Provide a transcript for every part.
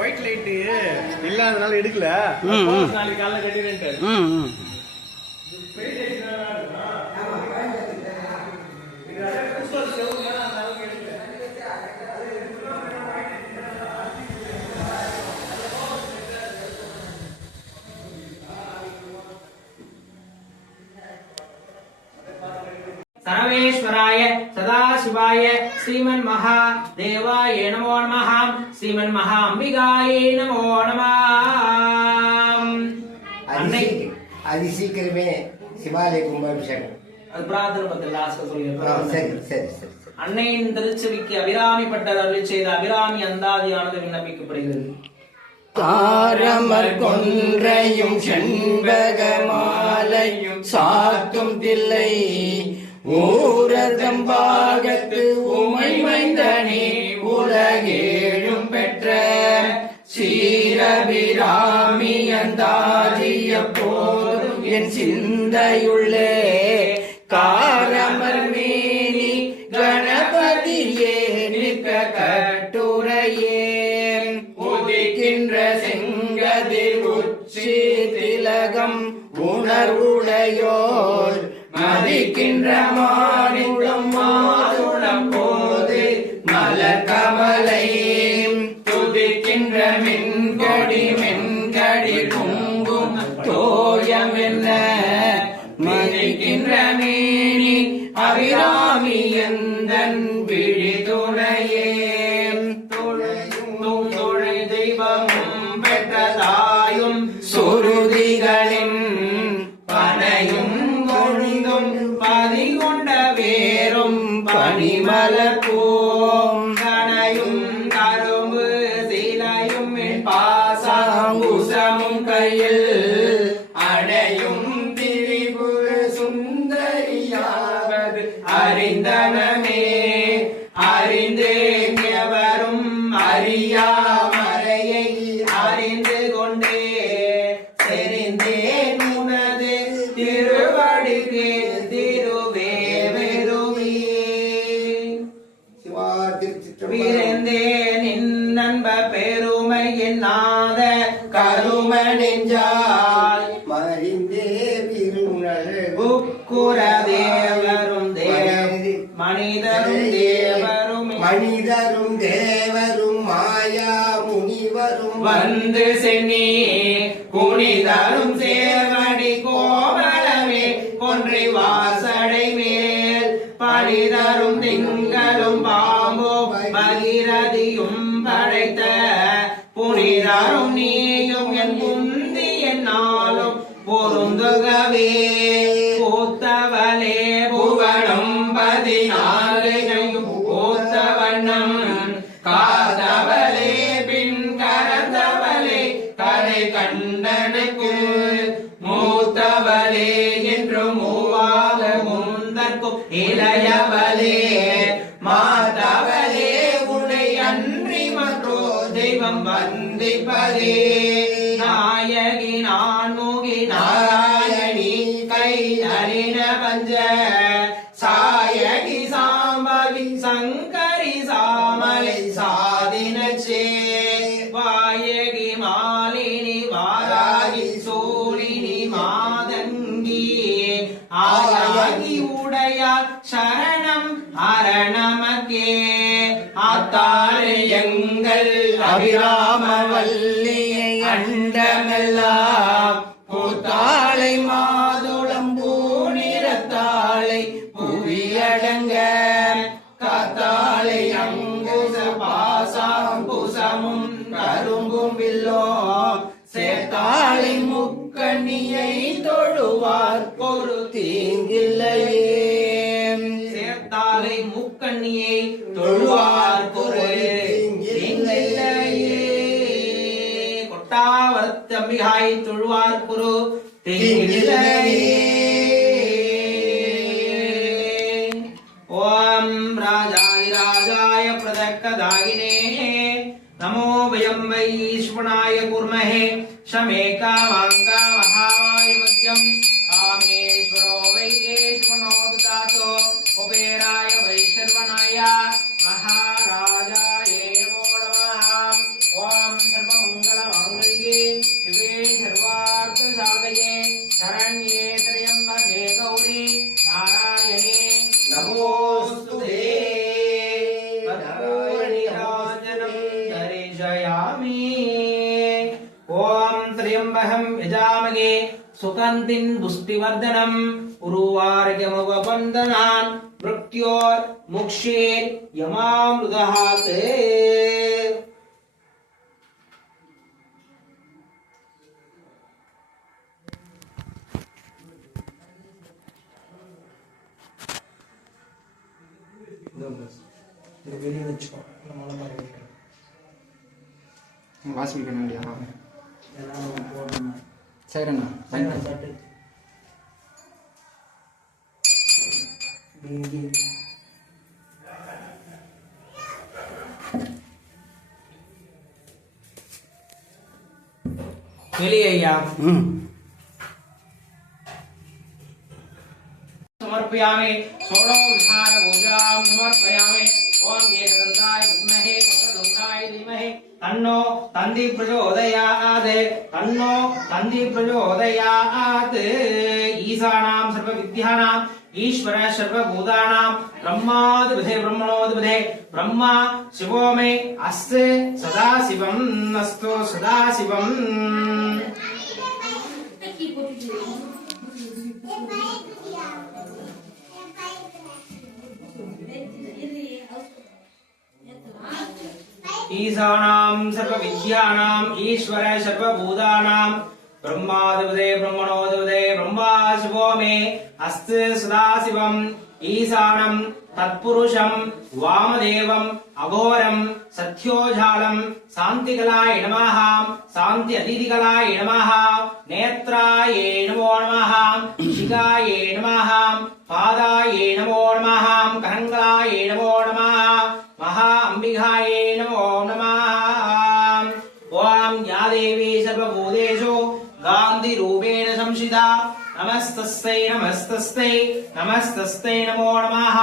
White light இல்லாதனால எடுக்கல. நாளைக்கு காலைல கட்டிடுறேன். सर्वेश्वराय सदाशिवाय श्रीमन् महादेवाय नमो नमः श्रीमन् महाअंबिकायै नमो नमः. அது சீக்கிரமே சிவாலய கும்பாபிஷேகம் அது பிரார்த்தனை பத்தி லாஸ்ட் சொல்லிடுறேன். சரி சரி சரி. அன்னையின் திருச்செவிக்கு அபிராமி பட்டர் அருள் செய்த அபிராமி அந்தாதியானது விண்ணப்பிக்கப்படுகிறது. தாரமர் கொன்றையும் செண்பக மாலையும் சாத்தும் தில்லை ஊரதம்பாகத்து உமை மைந்தனே உலகேழும் பெற்ற சீரபிராமி அந்தாதிய போதும் என் சிந்தையுள்ளே காரமர் மேனி கணபதியே நிற்க கட்டுரையே உதிக்கின்ற செங்கதிர் உச்சி திலகம் உணர்வுடையோர் மதிக்கின்ற மாநிலம் மாதுளம் போது மலர் கமலை துதிக்கின்ற மென்கடி குங்கும் தோயம் என்ன மதிக்கின்ற மேனி அபிராமி எந்தன் விழி துணையே துணை தெய்வமும் பெற்றதாயும் சுருதிகளின் பனையும் கொழுந்தும் பதிகொண்ட வேறும் பனிமலர் பூம் கனையும் கரும்பு சிலையும் பாசாங்குசமும் கையில் அடையும் திரிபு சுந்தரியாவது அறிந்தனமே அறிந்தேன் எவரும் அறியாமறையை அறிந்து கொண்டே செறிந்தேன் உனது திருவடிக்கு திருவே வெறுமே வீரந்தேன் நண்ப பெருமை என்னாத கரும நெஞ்சால் மறிந்தே விருணல் புக்குர தேவரும் மனிதரும் தேவரும் மாயா முனிவரும் வந்து சென்னி குனிதரும் சேவடி கோமளமே கொன்றை வாசடை மேல் பனிதரும் திங்களும் பாம்போ பகிரதியும் படைத்த புனிதரும் நீயும் என் குந்தி என்னாலும் பொருந்துகவே பூத்தவளே புகழும் 14 பூத்த வண்ணம் காதவளே பின் கரந்தவளே கரை கண்டனுக்கு மூத்தவளே என்று மூவாக முந்தற்கும் இளையவளே மாதவளே உன்னை அன்றி மற்றோ தெய்வம் வந்திப்பதே நாயகி நான்முகி நாராயணி கை நளின பஞ்ச சாயகி சாம்பவி சங்கரி சாமலை சாதினச்சே வாயகி மாலினி வாராகி சூழினி மாதங்கி ஆயாகி உடையார் சரணம் அரணமக்கே ஆத்தாள் எங்கள் அபிராம வல்லியை அண்டமெல்லாம் பூத்தாளை மாதுளம் பூநிறத்தாளை புவியடங்க காத்தாளை அங்குச பாசாங்குசமும் கரும்பும் வில்லோ சேர்த்தாளை முக்கண்ணியை தொழுவார் ஒரு தீங்கில்லையே. சேர்த்தாலை முக்கண்ணியை தொழுவார் பொருளே தீங்கில்லையே. கொட்டாவரத்து அம்பிகாயை தொழுவார் பொரு தீங்கில்லையே. ஓம் ராஜாதிராஜாய பிரதக்கதாயினே நமோ வயம் வை ஈஸ்வராய குர்மஹே ஷமே காமாங்கா மகாமாய மத்யம் காமேஸ்வரோ வை ஈஸ்வரோ துதாதோ குபேராய வை சர்வநாய மகாராஜாய நமோ நமः. ஓம் சர்வமங்கள மாங்கல்யே சிவே சர்வார்த்த சாதயே சரண்யே த்ர்யம்பகே கௌரி நாராயணே நமோஸ்துதே. கர்ப்பூரநீராஜனம் தரிசயாமி. ஓம் த்ர்யம்பகம் யஜாமகே சுகந்தின் புஷ்டிவர்தனம் உருவார்யமுபபந்தனான் மிருத்யோர் முக்ஷேர் யமாம்ருதஹாத். வெளியே வச்சுக்கோ மழை மாதிரி வாசிக்க பண்ண முடியா? எல்லாம் போடணும். சரிண்ணா. சட்டு வெளியா समर्पयामि. षोडो विहार पूजां समर्पयामि. ओम एकदन्ताय विद्महे वक्रतुण्डाय धीमहि तन्नो तन्ति प्रचोदयात्. तन्नो तन्ति प्रचोदयात्. ईशानां सर्वविद्यानां ईश्वर सर्वभूतानां ब्रह्मादिपते ब्रह्मणोदिपते ब्रह्मा शिवो मे अस्य सदाशिवम् अस्तु सदाशिवम्. ईशानां सर्वविद्यानां ईश्वर सर्वभूतानां ब्रह्मादिपते ब्रह्मणोदिपते ब्रह्मा शिवो मे अस्य सदाशिवम्. ईशानं तत्पुरुषं वामदेवं अघोरं सत्योजालं शान्तिकलाय नमः. शान्ति अतिथिकलाय नमः. नेत्राय नमो नमः. शिखाय नमः. पादाय नमो नमः. करङ्गलाय नमो नमः. महा अंबिकाय नमो नमः. ओम या देवी सर्वभूतेषु गान्धि रूपेण संस्थिता नमस्तस्यै नमस्तस्यै नमस्तस्यै नमो नमः.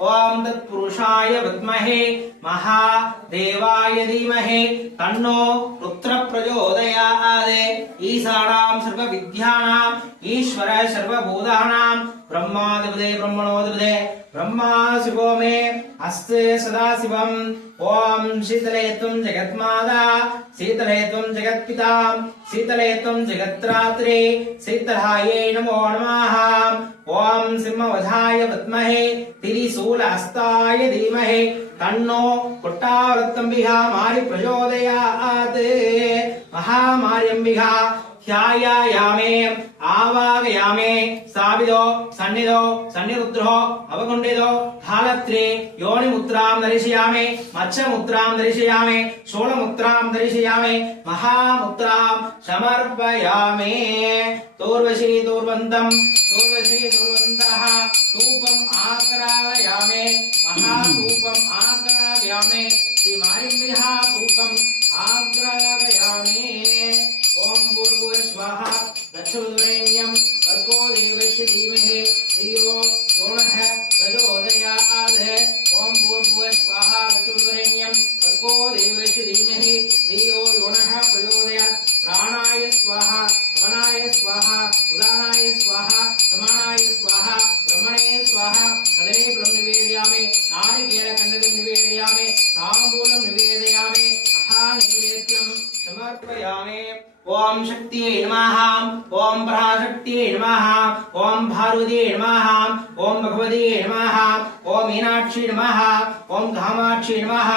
ओम तत्पुरुषाय विद्महे महादेवाय धीमहि तन्नो रुद्र प्रचोदयात्. ईशानां सर्वविद्यानां ईश्वर सर्वभूतानां ब्रह्मादिपते ब्रह्मणोदिपते ब्रह्मा शिवो मे अस्य सदाशिवम्. ओम शीतले त्वं जगन्माता शीतले त्वं जगत्पिता शीतले त्वं जगत्रात्रे शीतलायै नमो नमः. ओम सिंहवधाय विद्महे त्रिशूलहस्ताय धीमहि तन्नो कुट्टावृत्तम्बिका मारि प्रचोदयात्. महामार्यम्बिका ध्यायामे आवागयामे. साविदो सन्निधो सन्निरुद्रो अवकुण्डितो धालत्रे योनिमुद्रां दर्शयामि. मत्स्यमुद्रां दर्शयामि. शूलमुद्रां दर्शयामि. महामुद्रां समर्पयामि. तूर्वशी तूर्वन्तं तूर्वशी तूर्वन्तः धूपम् आग्रावयामि. महाधूपम् आग्रावयामि. श्रीमारिम्बिहा धूपम् आग्रावयामि. ओम भूर्भुवः स्वाहा दक्षुरेण्यं भर्गो देवस्य धीमहि धियो यो नः प्रचोदयात्. ओम भूर्भुवः स्वाहा दक्षुरेण्यं भर्गो देवस्य धीमहि धियो यो नः प्रचोदयात्. प्राणाय स्वाहा अपानाय स्वाहा उदानाय स्वाहा समानाय स्वाहा ब्रह्मणे स्वाहा. तदेव निवेदयामि. नारिकेलकण्डकं निवेदयामि. ताम्बूलं निवेदयामि. महानैवेद्यं समर्पयामि. ஓம் சக்தியே நமஹ ஓம் பராசக்தியே நமஹ ஓம் பார்வதியே நமஹ ஓம் பகவதியே நமஹ ஓம் மீனாட்சி நமஹ ஓம் காமாட்சி நமஹ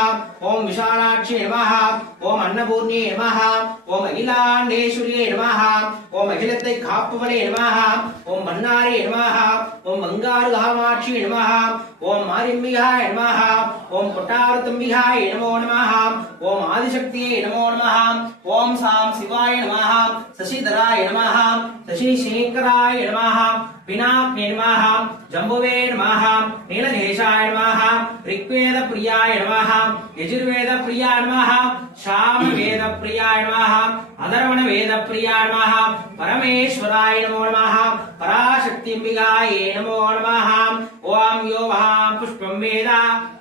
ஓம் விஷாலாட்சி நமஹ ஓம் அன்னபூர்ணியே நமஹ ஓம் அகிலாண்டேஸ்வரியே நமஹ ஓம் அகிலத்தை காப்பவளே நமஹ ஓம் மன்னாரே நமஹ ஓம் பங்காரு காமாட்சி நமஹ ஓம் மாரிம்பிகாய நமஹ ஓம் கொட்டாரத்தம்பிகாய நமோ நமஹ ஓம் ஆதிசக்தியே நமோ நமஹ ஓம் சாம் சிவாய நமஹ சசிதராய நமஹ சசிசேகராய நமஹ பினாக்னே நமஹ ஜம்புவே நமஹ நீலகேஷாய நமஹ ரிக்வேத பிரியாய நமஹ யஜுர்வேத பிரியாய நமஹ சாமவேத பிரியாய நமஹ அதர்வண வேத பிரியாய நமஹ பரமேஸ்வராய நமோ நமஹ பராசக்திம்பிகாயே நமோ நமஹ ஓம் யோ வஹாம் புஷ்பம் வேத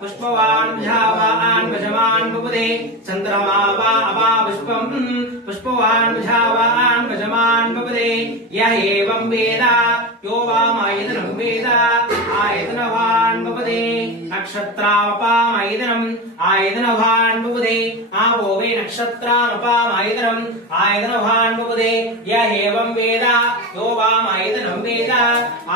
புஷ்பவான் ஜாவான் வஜமான் புபுதே சந்திரமா வா அபா புஷ்பம் புஷ்பவான் ஜாவான் வஜமான் புபுதே ய ஏவம் வேத யோ வாமாயதனம் வேத ஆயதனவான் புபுதே நக்ஷத்ராமபாமயதனம் ஆயதனவான் புபுதே ஆவோ வே நக்ஷத்ராமபாமயதனம் ஆயதனவான் புபுதே ய ஏவம் வேத யோ வாமாயதனம் வேத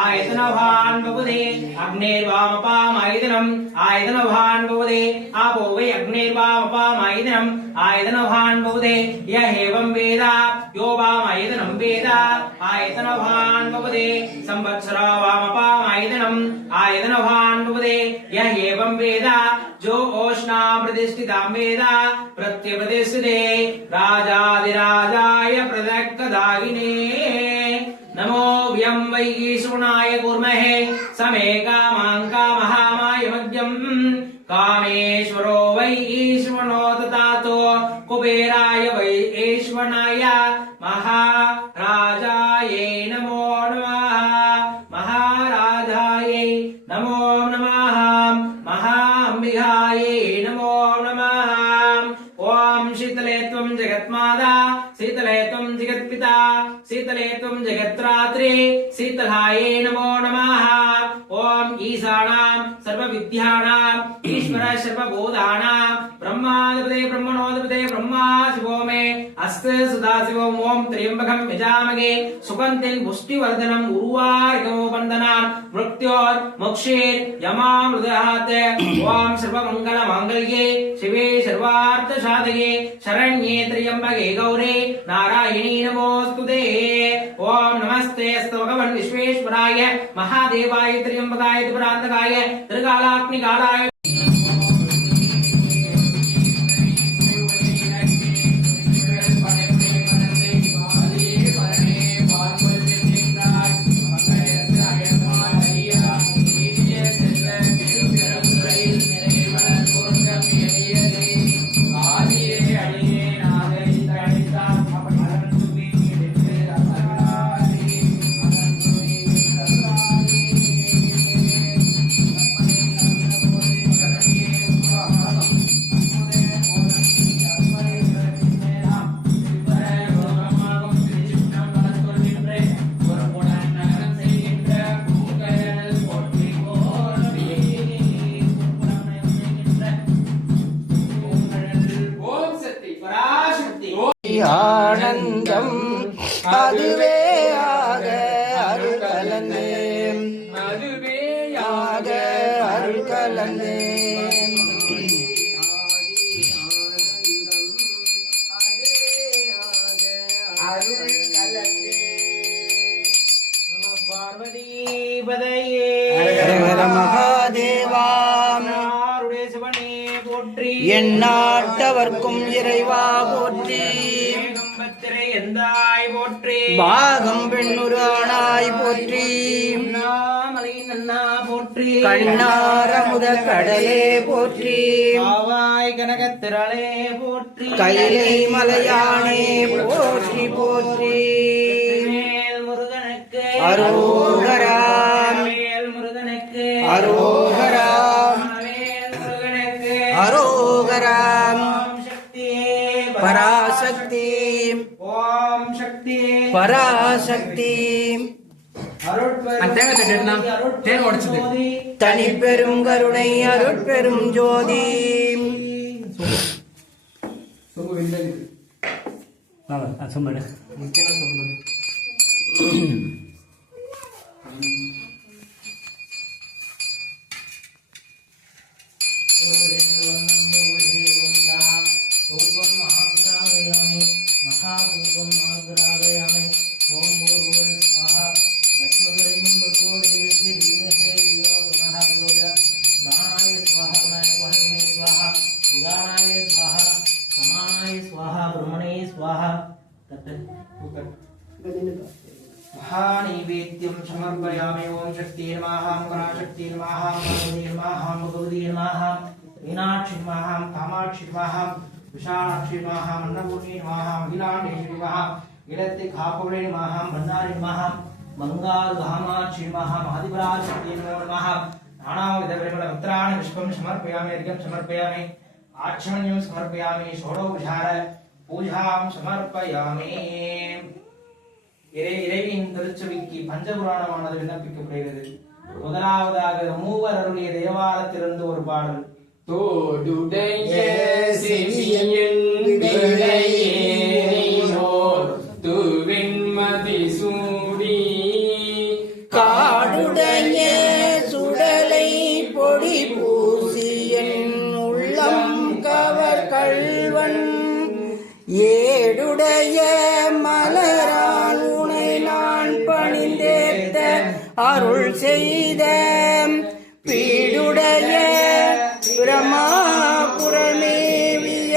ஆயதனவான் புபுதே அக்னேர்வாமபாமயதனம் ஆயதனவான் புபுதே ஆவோ வே அக்னேர்வாமபாமயதனம் ஆயதனவான் புபுதே ய ஏவம் வேத யோ வாமாயதனம் வேத ஆயதனவான் புபுதே संवत्सरा वामपामायतनम् आयतनवान् भवते य एवं वेद जो ओष्णां प्रतिष्ठितां वेद प्रत्यप्रतिष्ठिते राजाधिराजाय प्रदक्कदायिने नमो व्यं वैगीषुणाय कुर्महे समे कामां कामहामायमद्यम् कामेश्वरो वैगीष्वनो ददातो कुबेराय वैश्वनाय महाराजाय नमो नमः महाराजाय नमो नमः महाअम्बिकायै नमो नमः ओम शीतले त्वं जगन्माता शीतले त्वं जगत्पिता शीतले त्वं जगत्रात्रे शीतलायै नमो नमः ओम ईशानां सर्वविद्यानां ईश्वर सर्वभूतानां ब्रह्माधिपते ब्रह्मणोधिपते ब्रह्मा शिवो मे अस्ते सदाशिवम् ओम त्र्यंबकं यजामहे सुगन्धिं पुष्टिवर्धनम् उर्वारुकमोबन्धनान् मृत्योर्मोक्षेर् यमामृतात् ओम सर्वमङ्गलमाङ्गल्ये शिवे सर्वार्थसाधके शरण्ये त्र्यंबके गौरे नारायणी नमोस्तुते ओम नमस्ते अस्तु भगवन् विश्वेश्वराय महादेवाय त्र्यंबकाय त्रिपुरान्तकाय त्रिकालाग्निकालाय ஆனந்தம் அதுவே ஆக அருள் கலந்தே அதுவே ஆக அருள் கலந்தே அருள் கலந்தே நம பார்வதி பதையே ஹர மகாதேவா நாருடைய சிவனே போற்றி எந்நாட்டவர்க்கும் இறைவா போற்றி ஏகம்பத்திரை எந்தாய் போற்றி பாகம் பெண்ணுரு ஆனாய் போற்றி நாமலை நன்னா போற்றி கண்ணாரமுத கடலே போற்றி காவாய் கனகத்திரளே போற்றி கைலை மலையானே போற்றி போற்றி மேல் முருகனுக்கு அரோகராம் மேல் முருகனுக்கு அரோகராம் மேல் முருகனுக்கு அரோகராம் ஓம் சக்தியே பராசக்தி ஓம் சக்தியே பராசக்தி தனி பெரும் கருணை அருட்பெரும் ஜோதி சொம்படு महानैवेद्यं समर्पयामि। ओम शक्ति नमः, पराशक्ति नमः, भगवती नमः, भगवती नमः, मीनाक्षी नमः, कामाक्षी नमः, विशालाक्षी नमः, अन्नपूर्णी नमः, अखिलांडेश्वरी नमः, गिरति खापवळे नमः, भंडारी नमः, मंगाल कामाक्षी नमः, महादिपराशक्ति नमः। नानाविध परिमल पत्राणि पुष्पं समर्पयामि, अर्घ्यं समर्पयामि, आचमनीयं समर्पयामि, षोडोपचार पूजां समर्पयामि। இறைவியின் திருச்சபைக்கு பஞ்சபுராணமானது விண்ணப்பிக்கப்படுகிறது. முதலாவதாக மூவர் அருளிய தேவாலயத்திலிருந்து ஒரு பாடல். தோடுடைய செவியன் விளையேறினோர் தூவெண்மதி சூடி காடுடைய சுடலை பொடி பூசியன் உள்ளம் கவர் கள்வன் ஏடுடைய மலரால் உனை நான் பணிந்தேத்த அருள் செய்த பீடுடைய பிரமாபுரமேவிய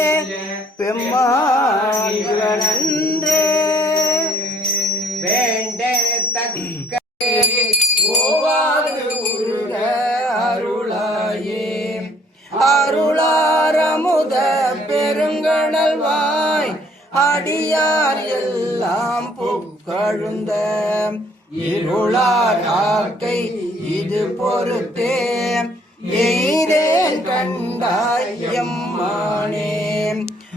பெம்மானன்றே வேண்டத்தக்க ஓவாது உருக அருளாயே அருளாரமுத பெருங்கடல்வாய் அடியார் எல்லாம் புக்கழுந்த இருளார் ஆக்கை இது பொறுத்தே எய்தேன் கண்டாய் எம்மானே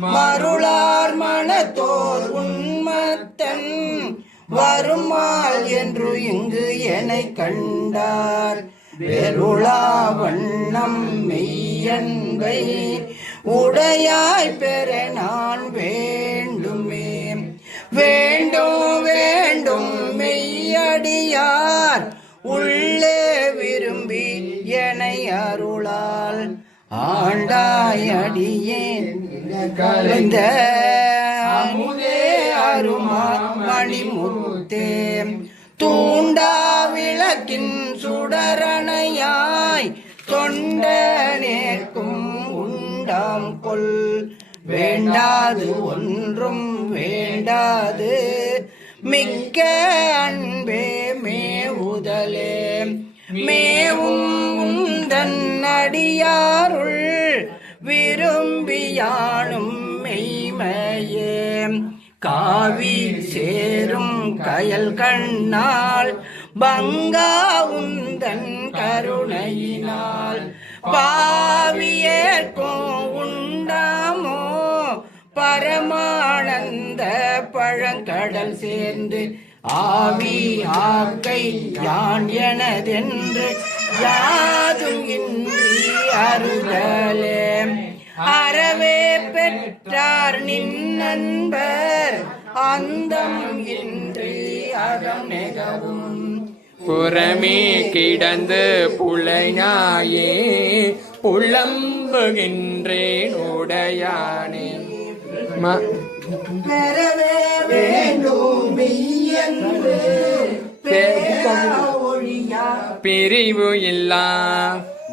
மருளார் மனத்தோர் உண்மத்தன் வருமால் என்று இங்கு என்னை கண்டார் வெருளா வண்ணம் மெய்யன்பை உடையாய் பெற நான் வேண்டுமே வேண்டும் வேண்டும் மெய்யடியார் உள்ளே விரும்பி என்னை அருளால் ஆண்டாய் அடியேன் கலந்த அமுதே அருமா மணிமுத்தே தூண்டா விளக்கின் சுடரணையாய் தொண்ட நேர்க்கும் உண்டாம் கொல் வேண்டாது ஒன்றும் வேண்டாது மிக்க அன்பே மேவுதலே மேவும் உந்தன் அடியாருள் விரும்பியானும் மெய்மையே காவி சேரும் கயல் கண்ணால் பங்கா உந்தன் கருணையினால் பாவியேற்கும் உண்டாமோ பரமானந்த பழங்கடல் சேர்ந்து ஆவி ஆக்கை யான் எனதென்று யாதும் இன்றி அருளலே அறவே பெற்றார் நின்னன்பர் அந்தம் இன்றி அகம் நெகவும் புறமே கிடந்து புலைஞாயே புலம்புகின்றேன் உடையானே பெறவே வேண்டும் மெய்யென்று பேரா ஒழியா பிரிவு இல்லா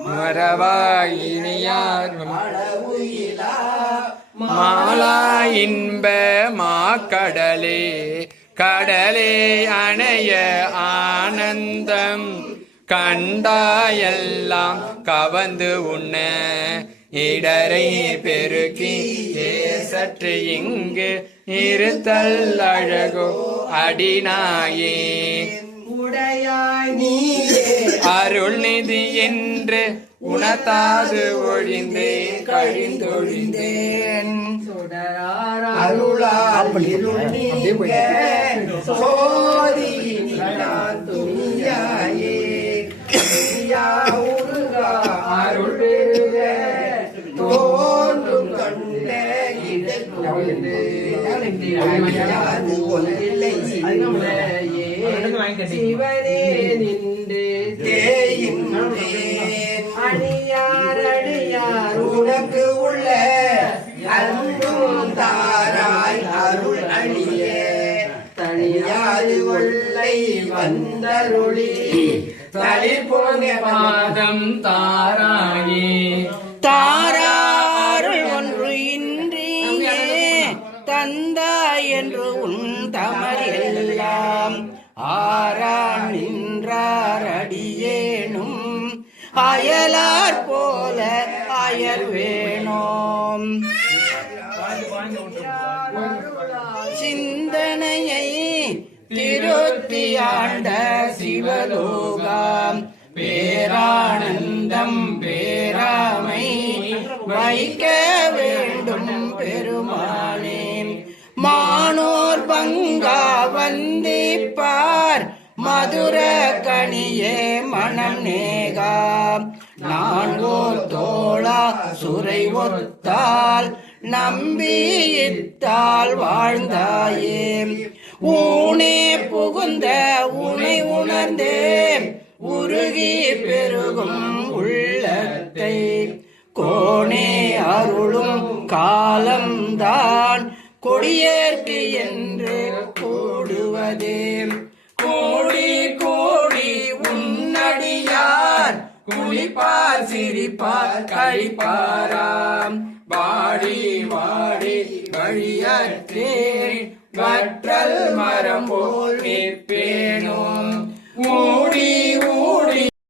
மறவாயினியார் அளவு இலா மாலா இன்ப மாக்கடலே கடலே அணைய ஆனந்தம் கண்டாயெல்லாம் கவந்து உண்ண இடரை பெருக்கி சற்று இங்கு இருத்தல் அழகோ அடிநாயே உடையாய் நீயே அருள் நிதி என்று உணத்தாது ஒழிந்தே கழிந்தொழிந்தேன் அருளால் இருள் நீங்க சோதி நான் துணியாயே அருள் பெருக தோன்றும் கண்ட அழியாது ஒன்றில்லை சிவனே நின்று தேயின்றேன் அடியார் அடியார் உனக்கு உள்ள அன்பும் தாராய் அருள் அழிய தனியாது உள்ளை வந்தருளி தளிர்பொங்க பாதம் தாராயே தாராருள் ஒன்று இன்றியே தந்தாய் என்று உன் தமர் எல்லாம் ஆரா நின்றார் அடியேனும் அயலார் போல அயர் வேணோம் சிந்தனையை திருத்தி ஆண்ட சிவலோகம் பேரானந்தம் பேராமை வைக்க வேண்டும் பெருமானே மானோர் பங்கா வந்திப்பார் மதுர கனியே மனம் நேகா நான் ஓர் தோளா சுரை ஒத்தால் நம்பியித்தால் வாழ்ந்தாயே ஊனே புகுந்த உனை உணர்ந்தேன் உருகி பெருகும் உள்ளத்தை கோணே அருளும் காலம்தான் கொடியேற்கு என்று கூடுவதே கோடி கோடி உன்னடியார் குளிப்பார் சிரிப்பார் கழிப்பாராம் வாடி வாடி வழியற்றேன் வற்றல் மரம் போல் நிற்பேனும்